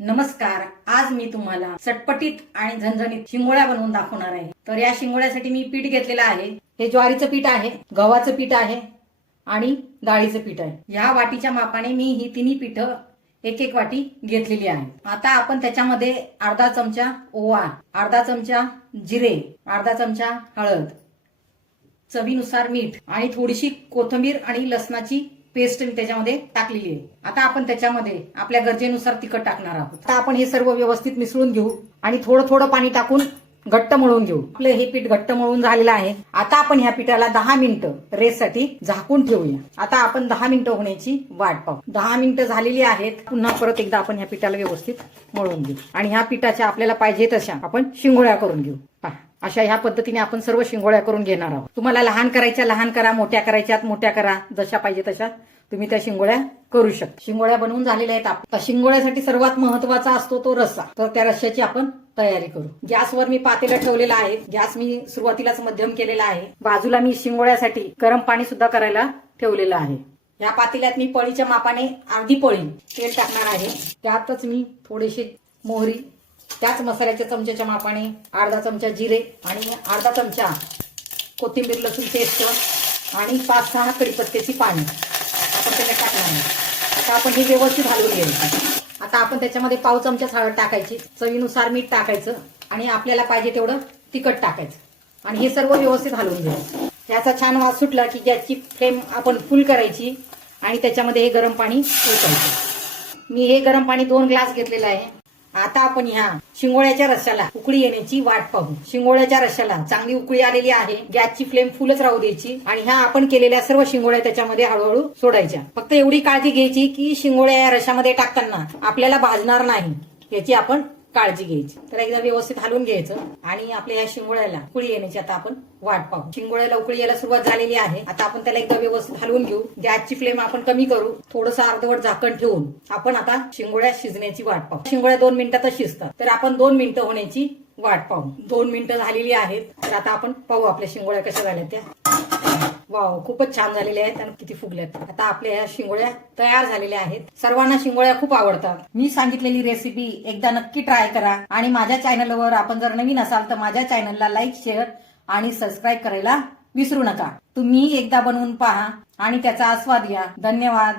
नमस्कार आज मी तुम्हाला चटपटीत आणि झणझणीत शिंगोळ्या बनवून दाखवणार आहे. तर या शिंगोळ्यासाठी मी पीठ घेतलेलं आहे. हे ज्वारीचं पीठ आहे गव्हाचं पीठ आहे आणि डाळीचं पीठ आहे. ह्या वाटीच्या मापाने मी ही तिन्ही पीठ एक एक वाटी घेतलेली आहे. आता आपण त्याच्यामध्ये अर्धा चमचा ओवा अर्धा चमचा जिरे अर्धा चमचा हळद चवीनुसार मीठ आणि थोडीशी कोथिंबीर आणि लसणाची पेस्ट मी त्याच्यामध्ये टाकलेली आहे. आता आपण त्याच्यामध्ये आपल्या गरजेनुसार तिखट टाकणार आहोत. आता आपण हे सर्व व्यवस्थित मिसळून घेऊ आणि थोडं थोडं पाणी टाकून घट्ट मळून घेऊ. आपलं हे पीठ घट्ट मळून झालेलं आहे. आता आपण ह्या पिठाला दहा मिनिटं रेससाठी झाकून ठेवूया. आता आपण दहा मिनिटं होण्याची वाट पाहू. दहा मिनिटं झालेली आहेत. पुन्हा परत एकदा आपण ह्या पिठाला व्यवस्थित मळून घेऊ. आणि ह्या पिठाच्या आपल्याला पाहिजे तशा आपण शिंगोळ्या करून घेऊ. पहा. अशा ह्या पद्धतीने आपण सर्व शिंगोळ्या करून घेणार आहोत. तुम्हाला लहान करायच्या लहान करा मोठ्या करायच्यात मोठ्या करा. जशा पाहिजे तशा तुम्ही त्या शिंगोळ्या करू शकता. शिंगोळ्या बनवून झालेल्या आहेत आता शिंगोळ्यासाठी सर्वात महत्त्वाचा असतो तो रस्सा. तर त्या रश्श्याची आपण तयारी करू. गॅसवर मी पातेला ठेवलेला आहे. गॅस मी सुरुवातीलाच मध्यम केलेला आहे. बाजूला मी शिंगोळ्यासाठी गरम पाणी सुद्धा करायला ठेवलेलं आहे. या पातेल्यात मी पळीच्या मापाने अर्धी पळी तेल टाकणार आहे. त्यातच मी थोडेसे मोहरी त्याच मसाल्याच्या चमच्याच्या मापाने अर्धा चमचा जिरे आणि अर्धा चमचा कोथिंबीर लसूण पेस्ट आणि पाच सहा कढीपत्त्याची पाणी आपण त्याला टाकणार नाही. आता आपण हे व्यवस्थित हलवून घ्यायचं. आता आपण त्याच्यामध्ये पाव चमचा हळद टाकायची. चवीनुसार मीठ टाकायचं आणि आपल्याला पाहिजे तेवढं तिखट टाकायचं. आणि हे सर्व व्यवस्थित हलवून घ्यायचं याचा छान वास सुटला की गॅसची फ्लेम आपण फुल करायची आणि त्याच्यामध्ये हे गरम पाणी ओतायचं. मी हे गरम पाणी दोन ग्लास घेतलेलं आहे. आता आपण ह्या शिंगोळ्याच्या रश्याला उकळी येण्याची वाट पाहू. शिंगोळ्याच्या रश्याला चांगली उकळी आलेली आहे. गॅसची फ्लेम फुलच राहू द्यायची. आणि ह्या आपण केलेल्या सर्व शिंगोळ्या त्याच्यामध्ये हळूहळू सोडायच्या. फक्त एवढी काळजी घ्यायची की शिंगोळ्या या रश्यामध्ये टाकताना आपल्याला भाजणार नाही. याची आपण काळजी घ्यायची. तर एकदा व्यवस्थित हलवून घ्यायचं आणि आपल्या या शिंगोळ्याला उकळी येण्याची आता आपण वाट पाहू. शिंगोळ्याला उकळी यायला सुरुवात झालेली आहे. आता आपण त्याला एकदा व्यवस्थित हलवून घेऊ. गॅसची फ्लेम आपण कमी करू थोडंसं अर्धवट झाकण ठेवून आपण आता शिंगोळ्या शिजण्याची वाट पाहू. शिंगोळ्या दोन मिनिटातच शिजतात. तर आपण दोन मिनिटं होण्याची वाट पाहू. दोन मिनिटं झालेली आहेत. तर आता आपण पाहू आपल्या शिंगोळ्या कशा झाल्या त्या. वाव खूपच छान झालेले आहेत आणि किती फुगल्यात. आता आपल्या या शिंगोळ्या तयार झालेल्या आहेत. सर्वांना शिंगोळ्या खूप आवडतात. मी सांगितलेली रेसिपी एकदा नक्की ट्राय करा आणि माझ्या चॅनलवर आपण जर नवीन असाल तर माझ्या चॅनलला लाईक शेअर आणि सबस्क्राईब करायला विसरू नका. तुम्ही एकदा बनवून पहा आणि त्याचा आस्वाद घ्या. धन्यवाद.